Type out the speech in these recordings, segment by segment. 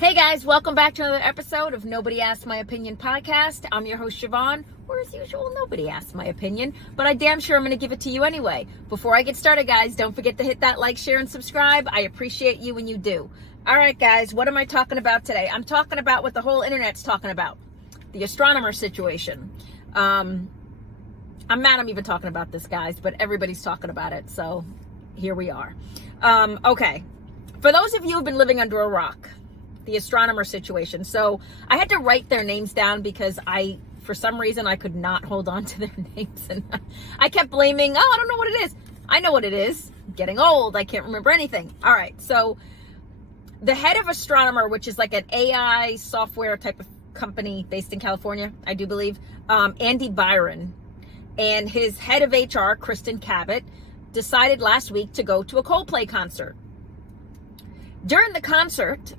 Hey guys, welcome back to another episode of Nobody Asked My Opinion podcast. I'm your host, Siobhan, or as usual, nobody asked my opinion, but I damn sure I'm going to give it to you anyway. Before I get started, guys, don't forget to hit that like, share, and subscribe. I appreciate you when you do. All right, guys, what am I talking about today? I'm talking about what the whole internet's talking about, the astronomer situation. I'm mad I'm even talking about this, guys, but everybody's talking about it, so here we are. Okay, for those of you who've been living under a rock, the astronomer situation. So I had to write their names down because for some reason, I could not hold on to their names. And I kept blaming, I don't know what it is. I know what it is. I'm getting old. I can't remember anything. All right. So the head of Astronomer, which is like an AI software type of company based in California, I do believe, Andy Byron, and his head of HR, Kristen Cabot, decided last week to go to a Coldplay concert. During the concert,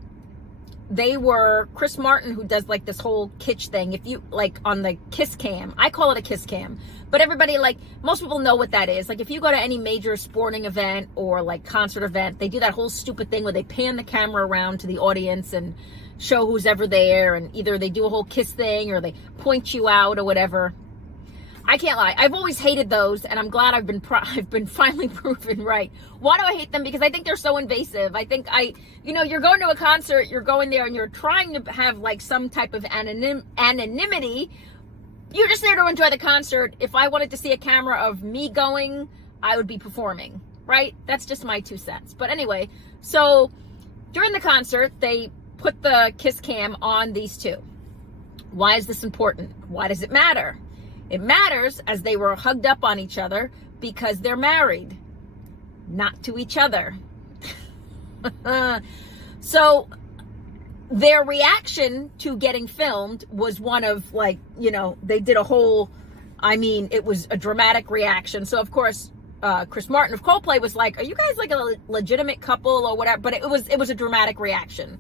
Chris Martin, who does like this whole kitsch thing, if you like on the kiss cam, I call it a kiss cam, but everybody, like most people know what that is. Like if you go to any major sporting event or like concert event, they do that whole stupid thing where they pan the camera around to the audience and show who's ever there. And either they do a whole kiss thing or they point you out or whatever. I can't lie. I've always hated those, and I'm glad I've been finally proven right. Why do I hate them? Because I think they're so invasive. I think you're going to a concert, you're going there, and you're trying to have like some type of anonymity. You're just there to enjoy the concert. If I wanted to see a camera of me going, I would be performing, right? That's just my 2 cents. But anyway, so during the concert, they put the kiss cam on these two. Why is this important? Why does it matter? It matters as they were hugged up on each other because they're married, not to each other. So their reaction to getting filmed was one of like, they did a whole, it was a dramatic reaction. So of course, Chris Martin of Coldplay was like, are you guys like a legitimate couple or whatever? But it was a dramatic reaction.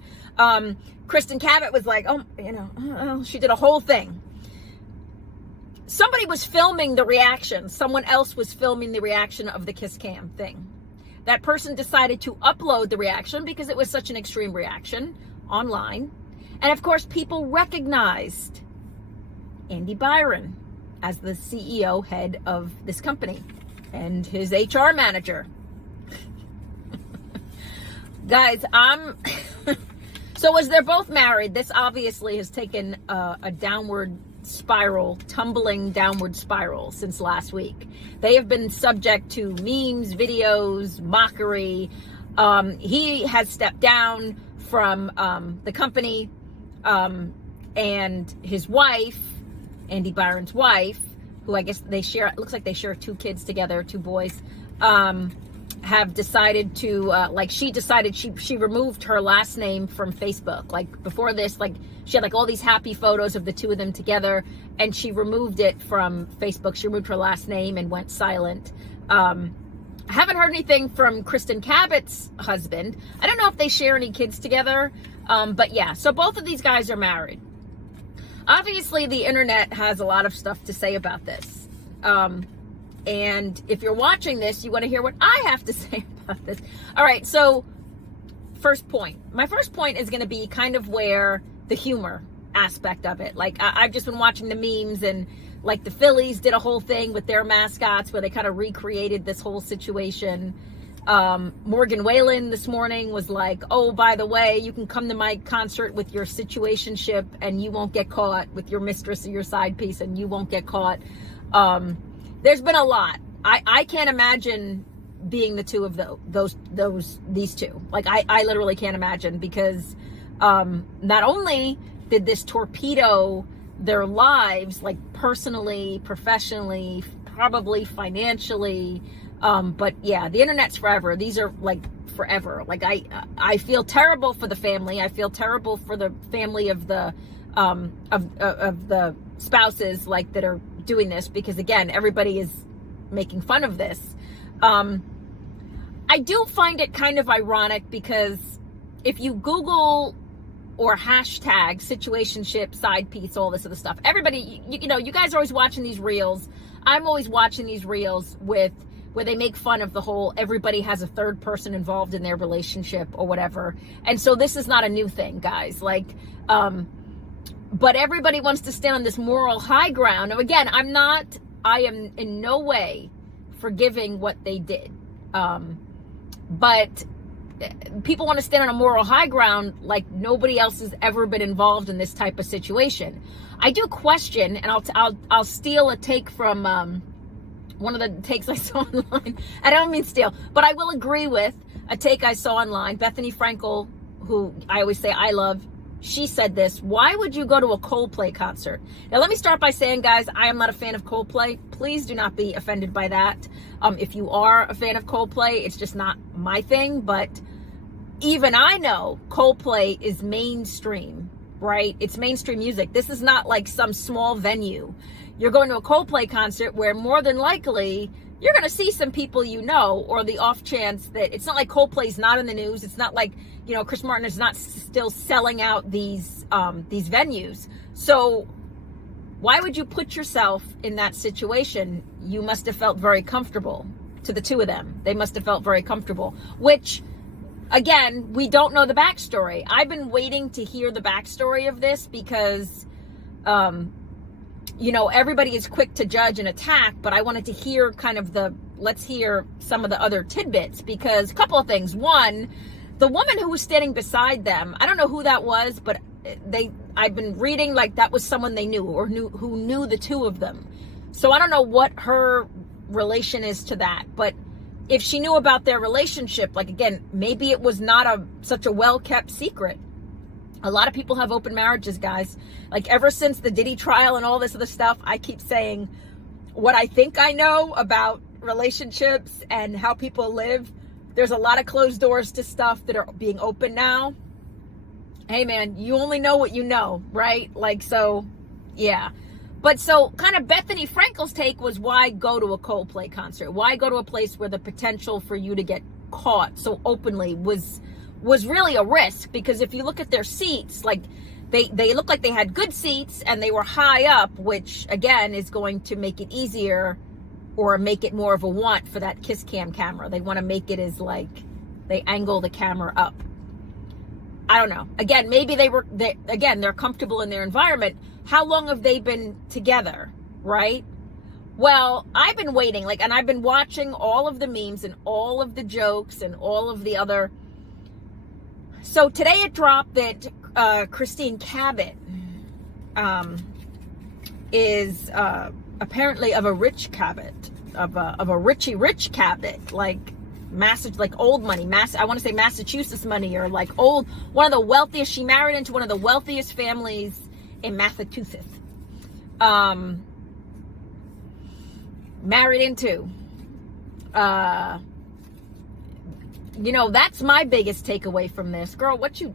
Kristen Cabot was like, she did a whole thing. Somebody was filming the reaction. Someone else was filming the reaction of the kiss cam thing. That person decided to upload the reaction because it was such an extreme reaction online. And of course, people recognized Andy Byron as the CEO head of this company and his HR manager. Guys, so as they're both married, this obviously has taken a tumbling downward spiral since last week. They have been subject to memes, videos, mockery. He has stepped down from the company, and his wife, Andy Byron's wife, who I guess it looks like they share 2 kids together, 2 boys, have decided to, she removed her last name from Facebook. Like before this, like she had like all these happy photos of the 2 of them together, and she removed it from Facebook. She removed her last name and went silent. I haven't heard anything from Kristen Cabot's husband. I don't know if they share any kids together, but yeah, so both of these guys are married. Obviously, the internet has a lot of stuff to say about this. And if you're watching this, you want to hear what I have to say about this. All right, so first point. My first point is going to be kind of where the humor aspect of it. Like, I've just been watching the memes, and like the Phillies did a whole thing with their mascots where they kind of recreated this whole situation. Morgan Wallen this morning was like, oh, by the way, you can come to my concert with your situationship and you won't get caught, with your mistress or your side piece, and you won't get caught. There's been a lot. I can't imagine being the 2 of these 2. Like I literally can't imagine, because not only did this torpedo their lives, like personally, professionally, probably financially, but yeah, the internet's forever. These are like forever. Like I feel terrible for the family. I feel terrible for the family of the spouses like that are doing this, because again, everybody is making fun of this. I do find it kind of ironic, because if you Google or hashtag situationship, side piece, all this other stuff, everybody, you guys are always watching these reels. I'm always watching these reels with where they make fun of the whole everybody has a third person involved in their relationship or whatever. And so this is not a new thing, guys. Like, but everybody wants to stand on this moral high ground. Now, again, I am in no way forgiving what they did. But people want to stand on a moral high ground like nobody else has ever been involved in this type of situation. I do question, and I'll steal a take from one of the takes I saw online. I don't mean steal, but I will agree with a take I saw online. Bethany Frankel, who I always say I love, she said this: why would you go to a Coldplay concert? Now, let me start by saying, guys, I am not a fan of Coldplay. Please do not be offended by that. If you are a fan of Coldplay, it's just not my thing. But even I know Coldplay is mainstream, right? It's mainstream music. This is not like some small venue. You're going to a Coldplay concert where more than likely you're going to see some people you know, or the off chance that it's not like Coldplay's not in the news. It's not like, you know, Chris Martin is not still selling out these venues. So why would you put yourself in that situation? You must have felt very comfortable. To the two of them, they must have felt very comfortable, which, again, we don't know the backstory. I've been waiting to hear the backstory of this because, you know, everybody is quick to judge and attack, but I wanted to hear kind of let's hear some of the other tidbits, because a couple of things. One, the woman who was standing beside them, I don't know who that was, but I've been reading like that was someone they knew, or who knew the two of them. So I don't know what her relation is to that, but if she knew about their relationship, like, again, maybe it was not such a well-kept secret. A lot of people have open marriages, guys. Like, ever since the Diddy trial and all this other stuff, I keep saying what I think I know about relationships and how people live. There's a lot of closed doors to stuff that are being open now. Hey, man, you only know what you know, right? Like, so, yeah. But so kind of Bethany Frankel's take was, why go to a Coldplay concert? Why go to a place where the potential for you to get caught so openly was really a risk? Because if you look at their seats, like they look like they had good seats and they were high up, which again is going to make it easier or make it more of a want for that kiss cam camera. They want to make it as like they angle the camera up. I don't know. Again, maybe they're comfortable in their environment. How long have they been together, right? Well, I've been waiting, and I've been watching all of the memes and all of the jokes and all of the other. So today it dropped that Christine Cabot is apparently of a rich Cabot, of a richy rich Cabot, like old money, I want to say Massachusetts money, or like one of the wealthiest. She married into one of the wealthiest families in Massachusetts. Married into, you know, that's my biggest takeaway from this. Girl, what you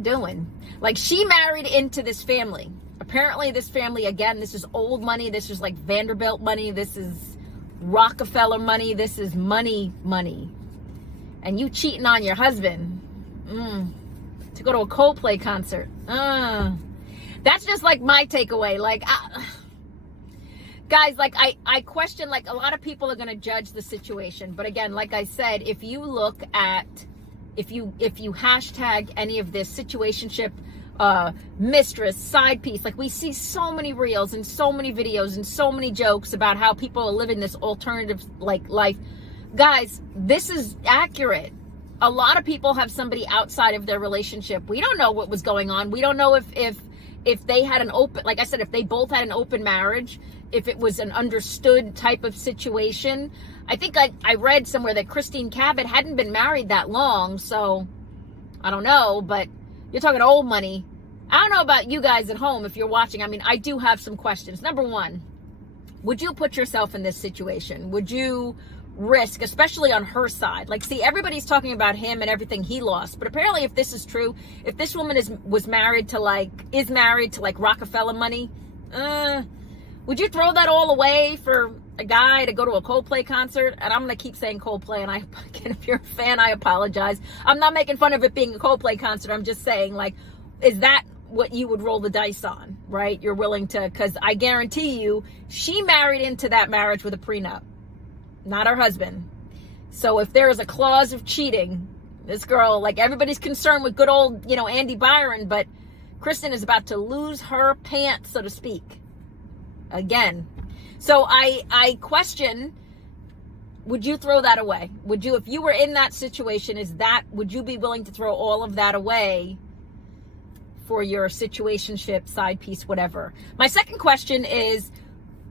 doing? Like, she married into this family. Apparently this family, again, this is old money. This is like Vanderbilt money. This is Rockefeller money. This is money. And you cheating on your husband to go to a Coldplay concert. That's just like my takeaway. Like, guys, like I question, like, a lot of people are going to judge the situation. But again, like I said, if you look at, if you hashtag any of this situationship, mistress, side piece, like, we see so many reels and so many videos and so many jokes about how people are living this alternative like life. Guys, this is accurate. A lot of people have somebody outside of their relationship. We don't know what was going on. We don't know if they had an open, like I said, if they both had an open marriage, if it was an understood type of situation. I think I read somewhere that Christine Cabot hadn't been married that long, so I don't know, but you're talking old money. I don't know about you guys at home if you're watching. I mean, I do have some questions. Number one, would you put yourself in this situation? Would you risk, especially on her side? Like, see, everybody's talking about him and everything he lost, but apparently, if this is true, if this woman is married to like Rockefeller money, would you throw that all away for a guy to go to a Coldplay concert? And I'm going to keep saying Coldplay, and again, if you're a fan, I apologize. I'm not making fun of it being a Coldplay concert. I'm just saying, like, is that what you would roll the dice on, right? You're willing to, because I guarantee you, she married into that marriage with a prenup. not her husband. So if there is a clause of cheating, this girl, like, everybody's concerned with good old, Andy Byron, but Kristen is about to lose her pants, so to speak. Again. So I question, would you throw that away? Would you, if you were in that situation, would you be willing to throw all of that away for your situationship, side piece, whatever? My second question is,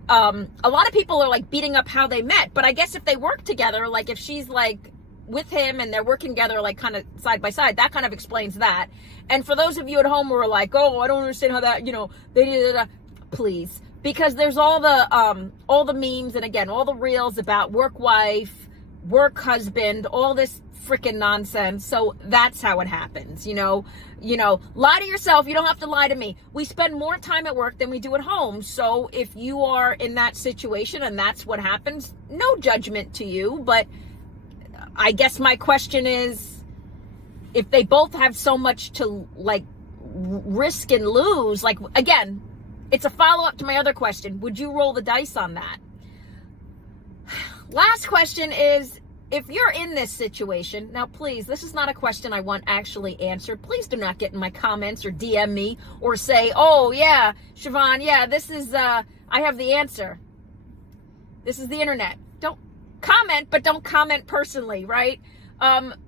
a lot of people are like beating up how they met, but I guess if they work together, like if she's like with him and they're working together like kind of side by side, that kind of explains that. And for those of you at home who are like, oh, I don't understand how that, they did it, please, because there's all the memes and again, all the reels about work wife, work husband, all this freaking nonsense. So that's how it happens. Lie to yourself. You don't have to lie to me. We spend more time at work than we do at home. So if you are in that situation and that's what happens, no judgment to you. But I guess my question is, if they both have so much to like risk and lose, like, again, it's a follow-up to my other question. Would you roll the dice on that? Last question is, if you're in this situation, now please, this is not a question I want actually answered. Please do not get in my comments or DM me or say, oh yeah, Siobhan, yeah, this is, I have the answer. This is the internet. Don't comment, but don't comment personally, right?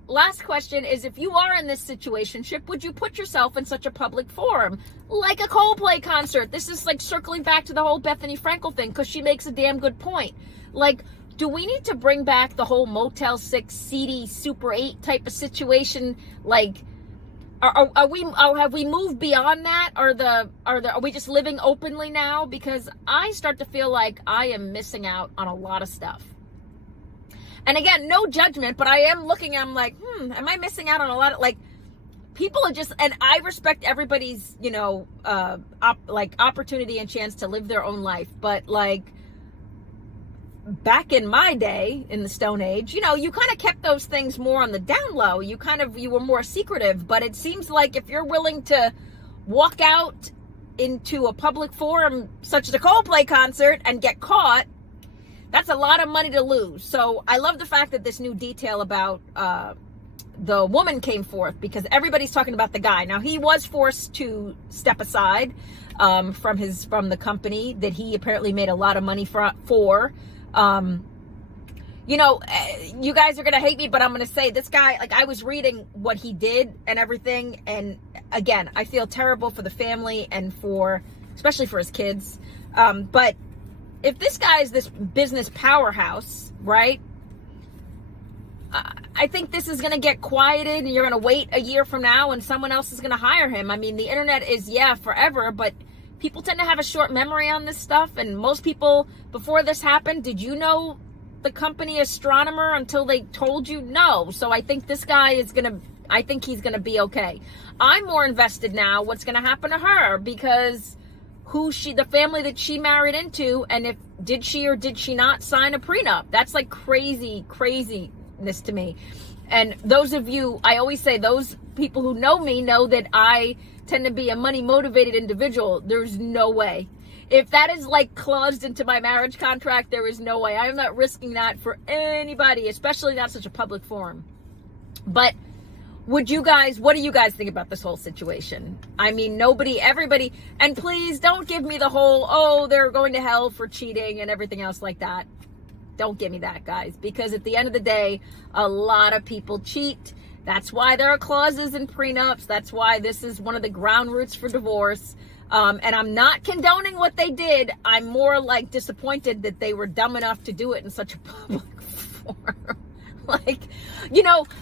Last question is, if you are in this situationship, would you put yourself in such a public forum? Like a Coldplay concert. This is like circling back to the whole Bethany Frankel thing, because she makes a damn good point. Like, do we need to bring back the whole Motel 6, seedy, Super 8 type of situation? Like, have we moved beyond that? Are we just living openly now? Because I start to feel like I am missing out on a lot of stuff. And again, no judgment, but I am looking, I'm like, am I missing out on a lot of, like, people are just, and I respect everybody's, opportunity and chance to live their own life. But like, back in my day, in the Stone Age, you kind of kept those things more on the down low. You were more secretive. But it seems like if you're willing to walk out into a public forum, such as a Coldplay concert, and get caught, that's a lot of money to lose. So I love the fact that this new detail about the woman came forth, because everybody's talking about the guy. Now, he was forced to step aside from the company that he apparently made a lot of money for. You guys are going to hate me, but I'm going to say this guy, like, I was reading what he did and everything. And again, I feel terrible for the family and especially for his kids. But if this guy is this business powerhouse, right? I think this is going to get quieted, and you're going to wait a year from now and someone else is going to hire him. I mean, the internet is, forever, but people tend to have a short memory on this stuff. And most people, before this happened, did you know the company Astronomer until they told you? No. So I think this guy he's going to be okay. I'm more invested now what's going to happen to her, because the family that she married into, and did she or did she not sign a prenup? That's like craziness to me. And those of you, I always say, those people who know me know that I tend to be a money motivated individual. There's no way. If that is like claused into my marriage contract, there is no way. I'm not risking that for anybody, especially not such a public forum. But what do you guys think about this whole situation? I mean, everybody, and please don't give me the whole, oh, they're going to hell for cheating and everything else like that. Don't give me that, guys, because at the end of the day, a lot of people cheat. That's why there are clauses in prenups. That's why this is one of the ground roots for divorce. And I'm not condoning what they did. I'm more like disappointed that they were dumb enough to do it in such a public forum. Like,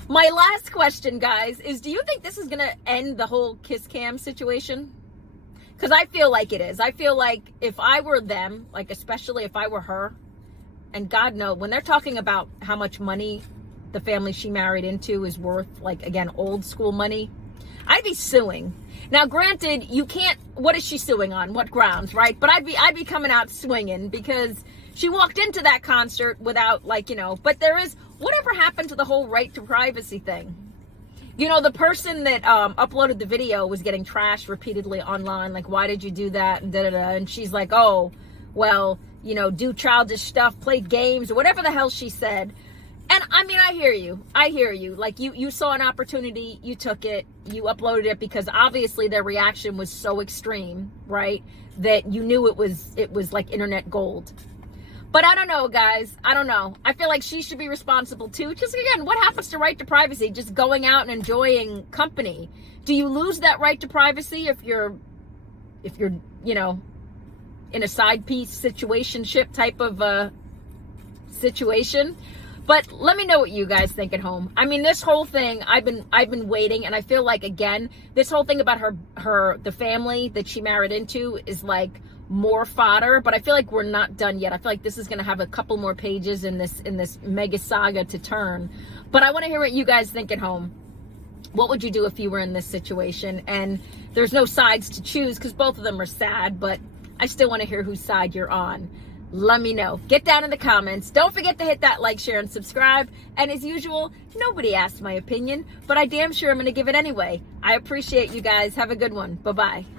my last question, guys, is, do you think this is going to end the whole kiss cam situation? Because I feel like it is. I feel like if I were them, like, especially if I were her, and God knows, when they're talking about how much money the family she married into is worth, like, again, old school money, I'd be suing. Now, granted, you can't, what is she suing on? What grounds, right? But I'd be coming out swinging, because she walked into that concert without, but there is, whatever happened to the whole right to privacy thing? The person that uploaded the video was getting trashed repeatedly online. Like, why did you do that? And da-da-da. And she's like, oh, well, do childish stuff, play games, or whatever the hell she said. And I mean, I hear you. Like you saw an opportunity, you took it, you uploaded it because obviously their reaction was so extreme, right? That you knew it was like internet gold. But I don't know, guys. I don't know. I feel like she should be responsible too. Just again, what happens to right to privacy? Just going out and enjoying company. Do you lose that right to privacy if you're, in a side piece situationship type of situation? But let me know what you guys think at home. I mean, this whole thing, I've been waiting, and I feel like, again, this whole thing about the family that she married into is like more fodder, but I feel like we're not done yet. I feel like this is going to have a couple more pages in this mega saga to turn. But I want to hear what you guys think at home. What would you do if you were in this situation? And there's no sides to choose because both of them are sad, but I still want to hear whose side you're on. Let me know. Get down in the comments. Don't forget to hit that like, share, and subscribe. And as usual, nobody asked my opinion, but I damn sure I'm going to give it anyway. I appreciate you guys. Have a good one. Bye-bye.